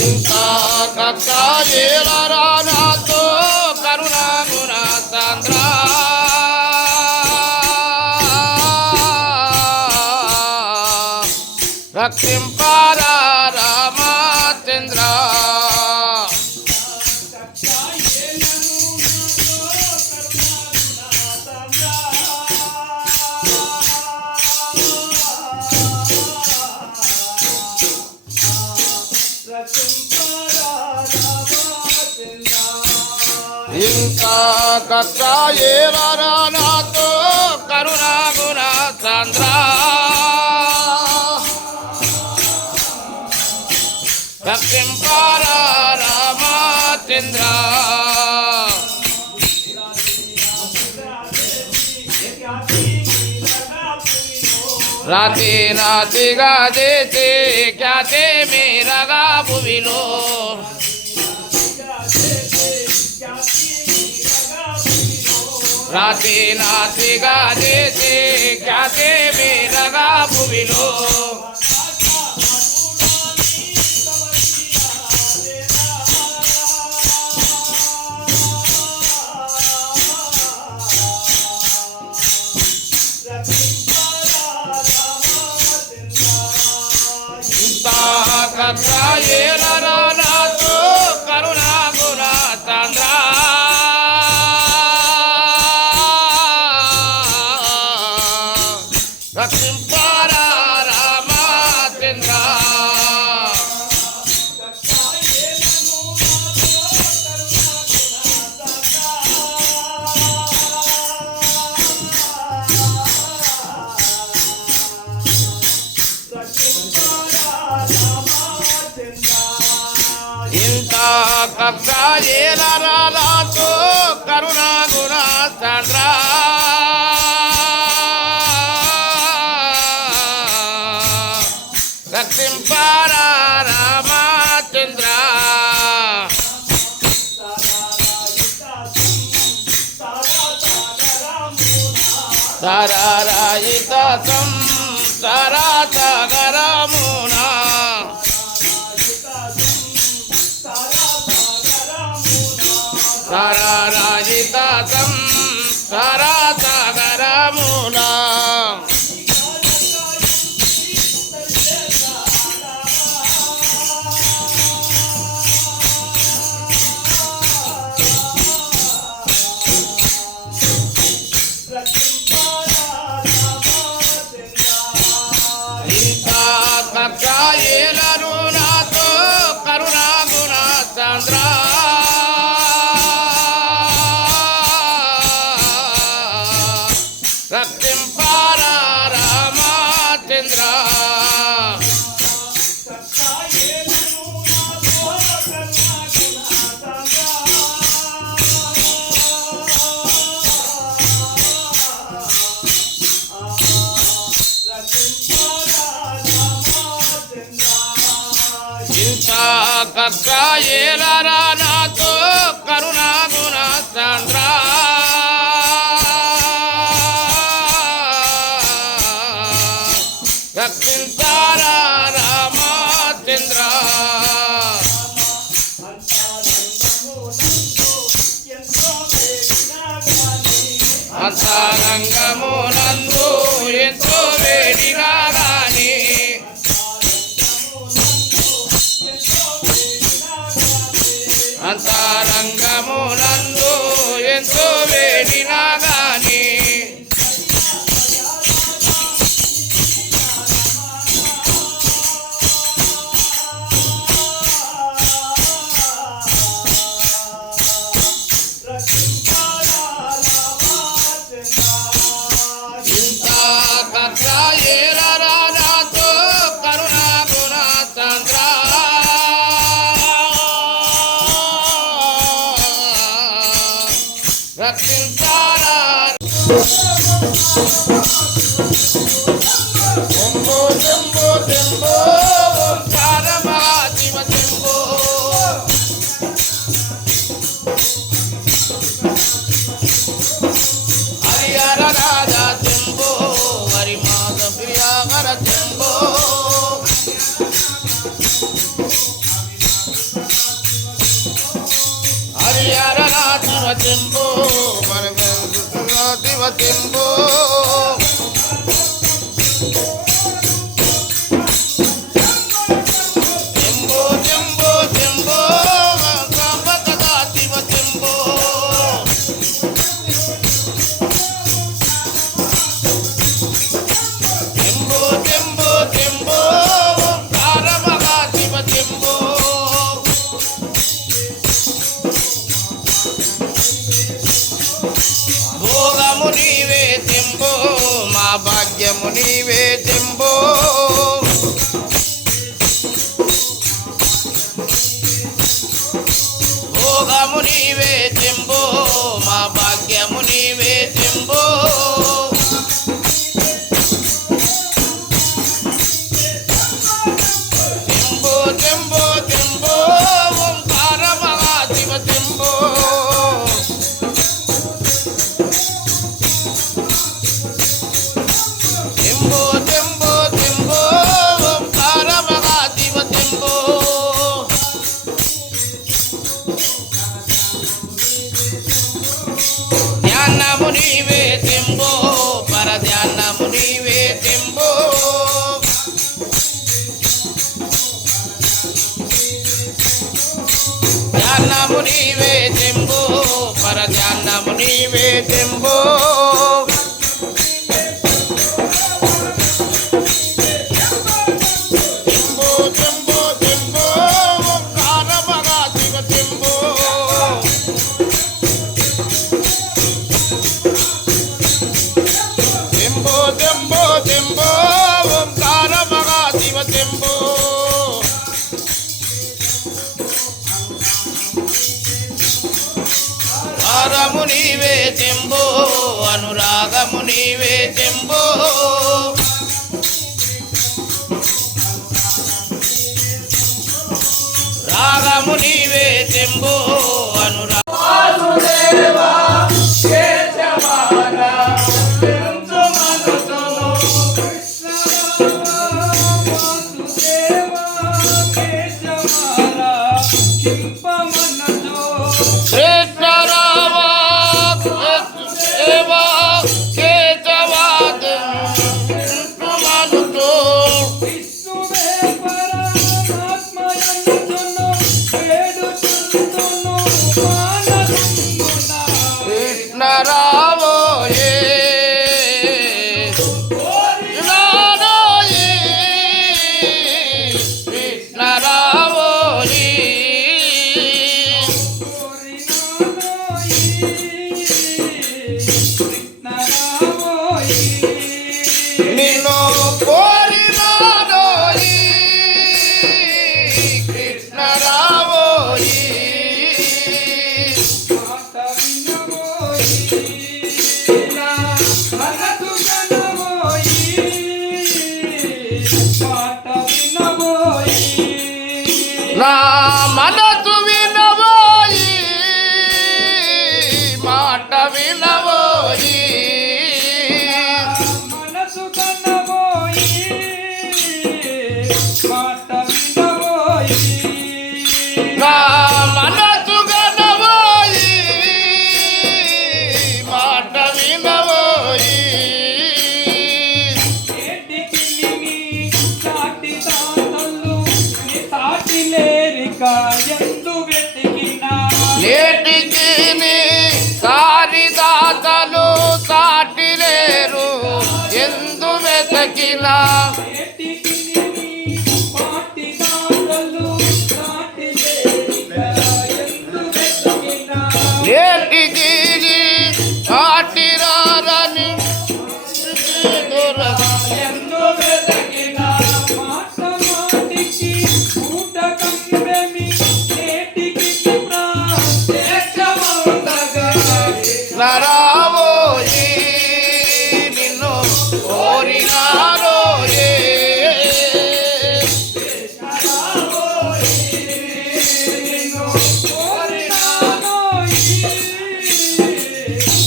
ఇంకా కక్కాయేలరానాతో కరుణాగుణ సాంద్ర రక్షింపారా రామచంద్ర ఇంకా కక్కాయేలరానాతో కరుణాగుణ సాంద్ర రక్షింపారా రామచంద్ర రాతి నాతిగా చేసి ఖ్యాతి మీరగా భువిలో రాతి నాతిగా చేసి ఖ్యాతి మీరగా భువిలో కక్కాయేలరానాతో కరుణాగుణ సాంద్ర రక్షింపారా రామచంద్ర ఇంత కక్కాయేలరానాతో కరుణాగుణ సాంద్ర రక్షింపారా రామచంద్ర సరారాయిత సంసారసాగరమునా సరారాయిత సంసారసాగరమునా ఇంకా కక్కాయేలరానాతో కరుణాగుణ సాంద్ర రక్షింపారా రామచంద్ర ఇంకా కక్కాయేలరానాతో కరుణాగుణ సాంద్ర రక్షించారా రామచంద్ర అంతరంగమునందు ఎంతో వేడిగా గాని అంతరంగమునందు ఎంతో వేడిగా గాని కక్కాయేలరానాతో కరుణాగుణ సాంద్ర రక్షించారా శంభో శంభో శంభో పారమహాశివ శంభో హరిహర రాజా శంభో హరి మాధ ప్రియ హర శంభో హరిహర శివ శంభో శివ శంభో నీవే శంభో మా భాగ్యము నీవే శంభో భోగము నీవే శంభో మా భాగ్యము నీవే శంభో శంభో శంభో శంభో ఓంకార మహాశివ శంభో ధ్యానము నీవే శంభో పరధ్యానము నీవే శంభో ధ్యానము నీవే శంభో పరధ్యానము నీవే శంభో భారము నీవే శంభో అనురాగము నీవే శంభో రాగము నీవే శంభో అనురాగ నా మనసు వినబోయి మాట వినబోయి మనసు కనబోయి మాట వినబోయి నా మనసు కనబోయి మాట వినబోయి ఎందు వెతికినా నేటికి నీ సారిదాతలు సాటిలేరు ఎందు వెతకినా నేటికి సాటిరారని ఎందు వెతికినా రాబోయి నిన్ను కోరినారోయే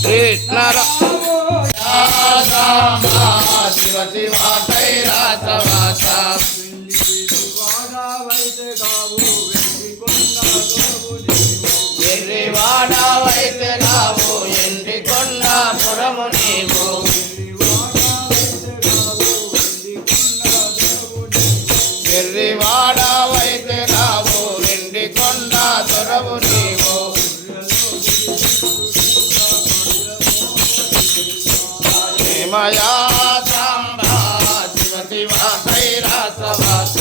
కృష్ణ శివ శివ వెర్రివాడవైతే రావు ఎండికొండాపురము నీవు వెర్రివాడవైతే రావు ఎండికొండాపురము నీవు మయా సాంబా శివ శివ కైలాసవాస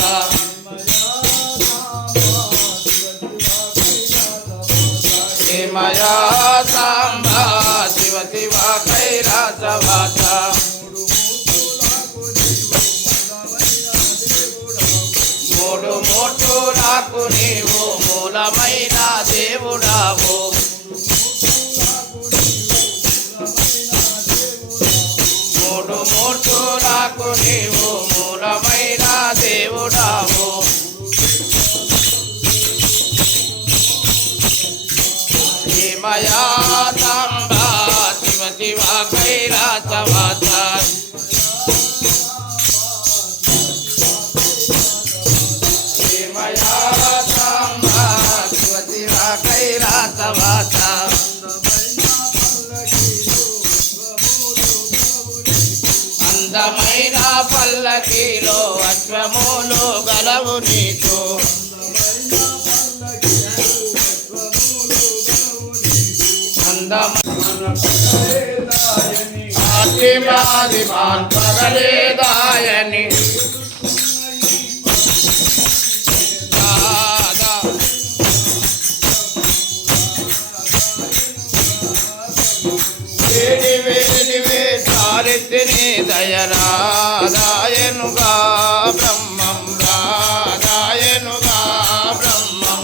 మయా సాంబా శివ శివ కైలాసవాస మూడు మోటులకు నీవు మూలమైన దేవుడావు మూడు మూర్తులకు నీవు మూలమైన దేవుడావు మయా సాంబా శివ శివ కైలాసవాస మయా సాంబా శివ శివ కైలాసవాస అందమైన పల్లకీలో అశ్వములు గలవు నీకు అందమాది పగలేదాయని వేడి వేడి వేసారితిని దయరాదాయనుగా బ్రహ్మం రాదాయనుగా బ్రహ్మం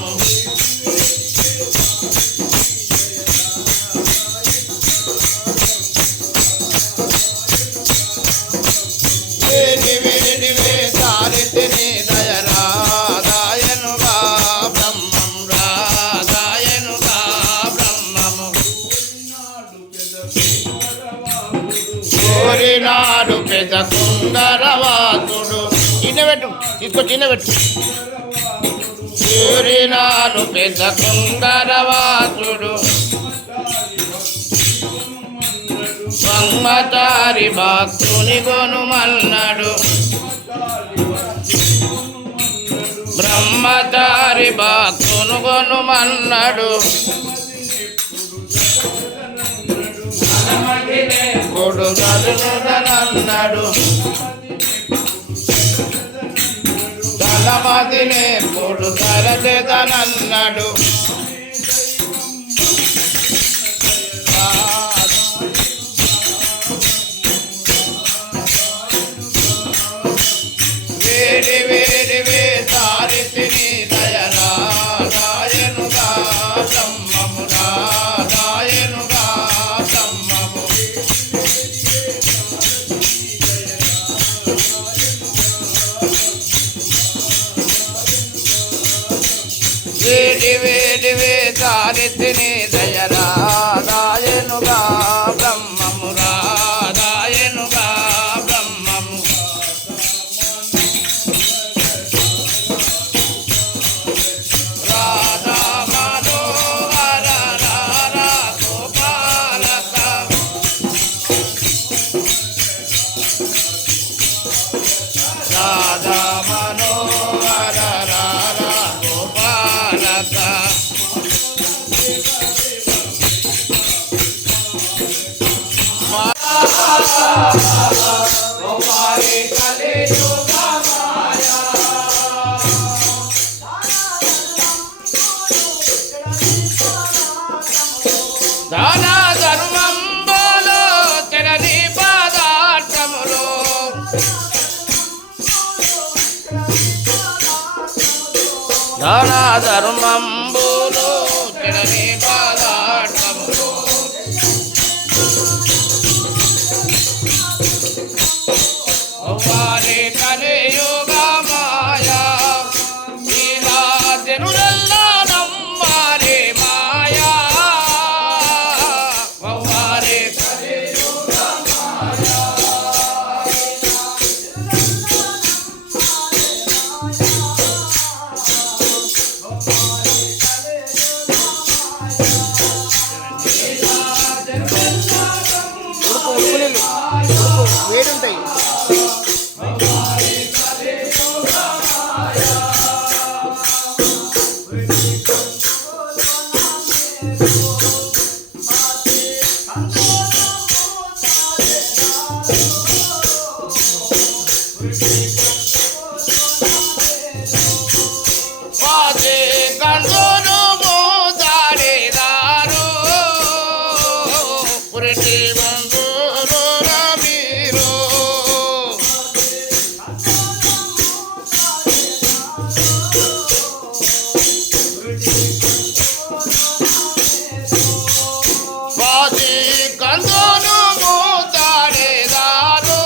వేడి వేడి వేసారితిని దయరాదాయనుగా బ్రహ్మం రాదాయనుగా బ్రహ్మము కోరినాడు పెద్ద కుందరవాసుడు చిన్నబెట్టు తీసుకొచ్చి చిన్నబెట్టు కోరినాడు పెద్ద కుందరవాసుడు బ్రహ్మచారి భక్తుని గొనుమన్నాడు బ్రహ్మచారి భక్తును గొనుమన్నాడు కొడుగలునన్నాడు తలమదినే కొడు తలదనన్నాడు వేడి వేడి వేసారితిని దయరాదాయనుగా బ్రహ్మము రాదాయనుగా బ్రహ్మము వేడి వేడి వేసారితిని దయరాదాయనుగా బ్రహ్మము రాదాయనుగా బ్రహ్మము రాధా మనోహర రాధా గోపాలక రాధా మనోహర రాధా గోపాలక గోపాలి కలియుగా మాయా దాన ధర్మంబులు తెరని పదార్థములు దాన ధర్మంబులు తెరని పదార్థములు గోపాలి కలియుగా మాయా ఇలా జనులెల్లా నమ్మారే మాయా గోపాలి కలియుగా మాయా పాదే కందును మోదాడేదారు పురిటి బంధువులు మీరు పాదే కందును మోదాడేదారు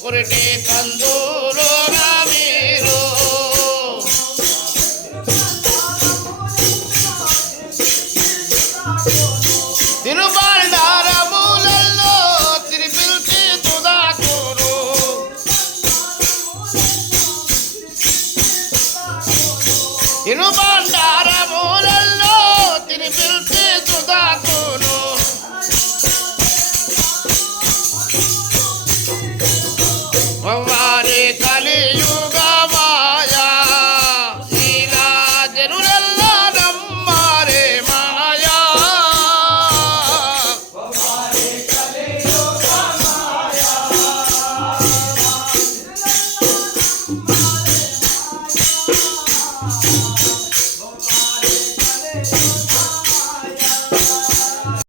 పురిటి కందులు మీరు తిరుబండారములలో తిరిపిల్చి తుదాకురు తిరుబ